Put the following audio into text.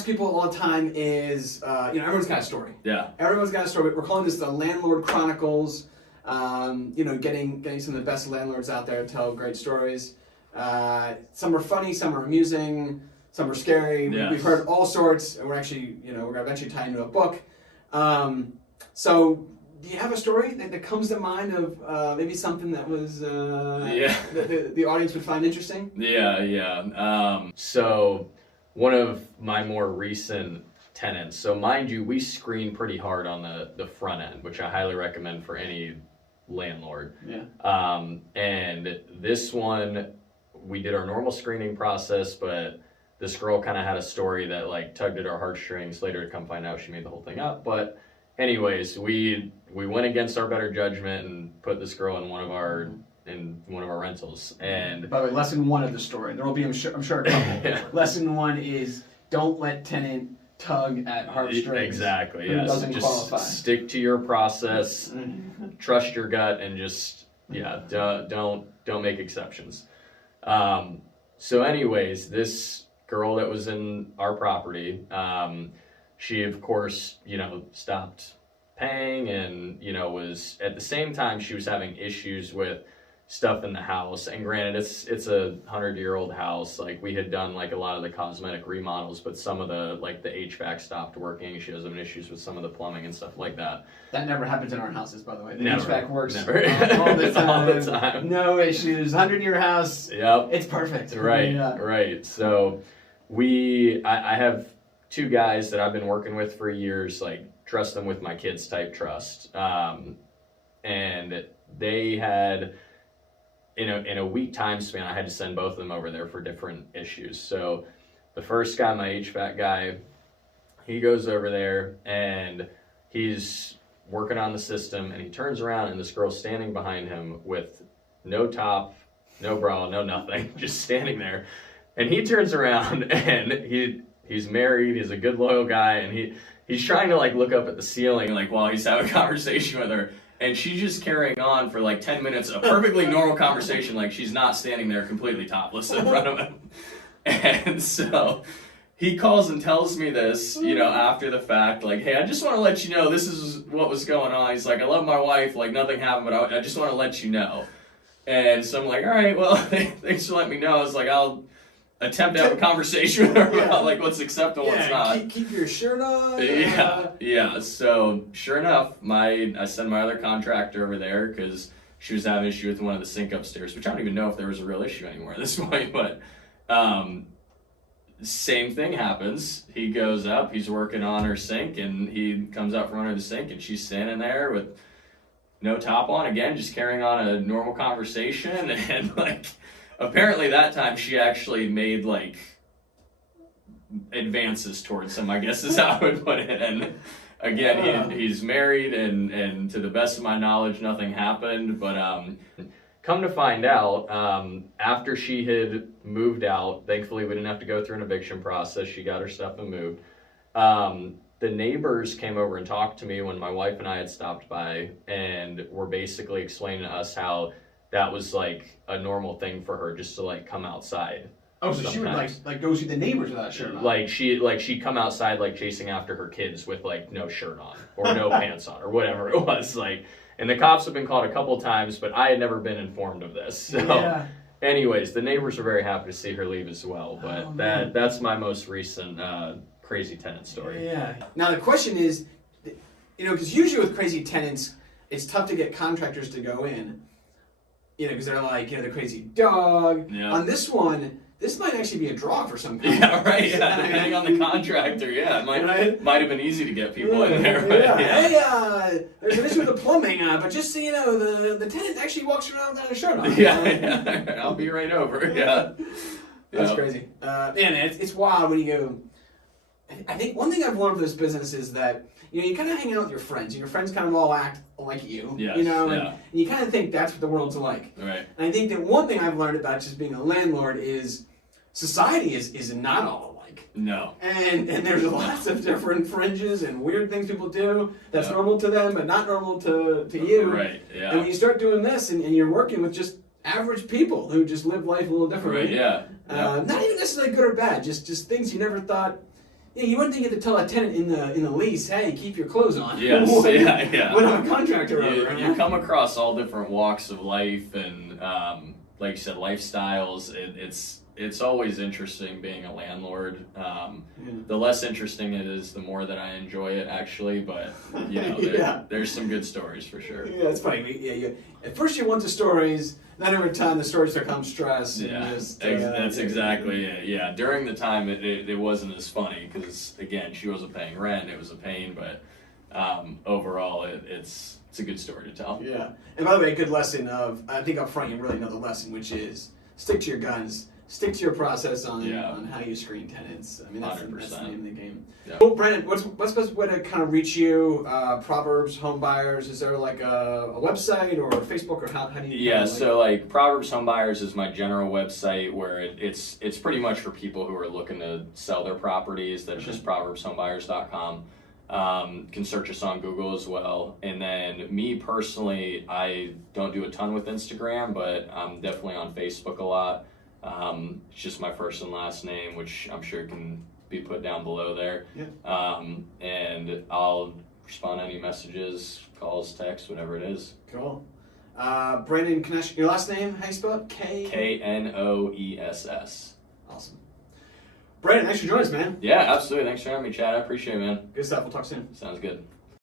ask people all the time is, everyone's got a story. Yeah. Everyone's got a story. We're calling this the Landlord Chronicles. Getting some of the best landlords out there to tell great stories. Some are funny, some are amusing, some are scary. Yes. We've heard all sorts, and we're actually, we're gonna eventually tie into a book. So, do you have a story that comes to mind of maybe something that was the audience would find interesting? Yeah. So one of my more recent tenants. So mind you, we screen pretty hard on the front end, which I highly recommend for any landlord. Yeah. And this one, we did our normal screening process, but this girl kind of had a story that like tugged at our heartstrings. Later to come find out she made the whole thing up. But anyways, we went against our better judgment and put this girl in one of our rentals. And by the way, lesson one of the story, there will be I'm sure a couple. Yeah. Lesson one is don't let tenant tug at heartstrings. Exactly. Who Yes. doesn't Just qualify. stick to your process, trust your gut, and just don't make exceptions. So anyways, this girl that was in our property, she of course stopped paying, and was at the same time she was having issues with stuff in the house. And granted, it's a 100-year-old house. Like, we had done like a lot of the cosmetic remodels, but some of the HVAC stopped working. She was having issues with some of the plumbing and stuff like that. That never happens in our houses, by the way. The Never. HVAC works Never. all the time. All the time. No issues. 100-year house. Yep. It's perfect. Right. Yeah. Right. So I have two guys that I've been working with for years, like trust them with my kids type trust. And they had, in a week time span, I had to send both of them over there for different issues. So the first guy, my HVAC guy, he goes over there and he's working on the system, and he turns around and this girl's standing behind him with no top, no bra, no nothing, just standing there. And he turns around and he's married, he's a good loyal guy, and he's trying to like look up at the ceiling like while he's having a conversation with her. And she's just carrying on for like 10 minutes, a perfectly normal conversation, like she's not standing there completely topless in front of him. And so he calls and tells me this, after the fact, like, hey, I just want to let you know this is what was going on. He's like, I love my wife, like nothing happened, but I just want to let you know. And so I'm like, all right, well, thanks for letting me know. I was like, I'll attempt to have a conversation with her about like what's acceptable, what's not. Keep your shirt on. Yeah. So sure enough, I sent my other contractor over there because she was having an issue with one of the sink upstairs, which I don't even know if there was a real issue anymore at this point. But same thing happens. He goes up, he's working on her sink, and he comes out from under the sink, and she's standing there with no top on again, just carrying on a normal conversation, and like. Apparently that time she actually made like advances towards him, I guess is how I would put it. And again, he's married, and to the best of my knowledge, nothing happened. But come to find out, after she had moved out, thankfully we didn't have to go through an eviction process. She got her stuff and moved. The neighbors came over and talked to me when my wife and I had stopped by, and were basically explaining to us how that was like a normal thing for her, just to like come outside. Oh, so sometimes. She would like go see the neighbors without a shirt on. Like she'd come outside like chasing after her kids with like no shirt on or no pants on or whatever it was. Like, and the cops have been called a couple times, but I had never been informed of this. So anyways, the neighbors were very happy to see her leave as well. But that's my most recent crazy tenant story. Yeah. Now the question is, because usually with crazy tenants, it's tough to get contractors to go in. Because they're like, the crazy dog. Yeah. On this one, this might actually be a draw for some kind. Yeah, right. Yeah, depending on the contractor. Yeah, it might have been easy to get people in there. But, Hey, there's an issue with the plumbing, but just so you know, the tenant actually walks around without a shirt on. Yeah. I'll be right over. Yeah. That's crazy. It's wild when you go. I think one thing I've learned from this business is that you kind of hang out with your friends, and your friends kind of all act like you, and you kind of think that's what the world's like. Right. And I think that one thing I've learned about just being a landlord is society is not all alike. No. And there's lots of different fringes and weird things people do that's normal to them but not normal to you. Right. Yeah. And when you start doing this and you're working with just average people who just live life a little differently. Right. Yeah. Not even necessarily good or bad, just things you never thought Yeah, you wouldn't think you had to tell a tenant in the lease, hey, keep your clothes on. Yes, yeah. When I'm a contractor over. You come across all different walks of life and, like you said, lifestyles. It's always interesting being a landlord. The less interesting it is, the more that I enjoy it, actually. But there's some good stories for sure. Yeah, it's funny. At first you want the stories, then over time the stories become stress. That's exactly it. Yeah, during the time it wasn't as funny because again she wasn't paying rent. It was a pain, but overall it's a good story to tell. Yeah, and by the way, a good lesson I think up front you really know the lesson, which is stick to your guns. Stick to your process on how you screen tenants. I mean, that's the name of the game. Yeah. Well, Brandon, what's the best way to kind of reach you? Proverbs, home buyers, is there like a website or Facebook, or how do you? Yeah, so like Proverbs Home Buyers is my general website where it's pretty much for people who are looking to sell their properties. That's just proverbshomebuyers.com. Can search us on Google as well. And then me personally, I don't do a ton with Instagram, but I'm definitely on Facebook a lot. It's just my first and last name, which I'm sure can be put down below there. Yeah. And I'll respond to any messages, calls, texts, whatever it is. Cool. Brandon Knoess, your last name, how you spell it? Knoess. Awesome. Brandon, thanks for joining us, man. Yeah, absolutely. Thanks for having me, Chad. I appreciate it, man. Good stuff. We'll talk soon. Sounds good.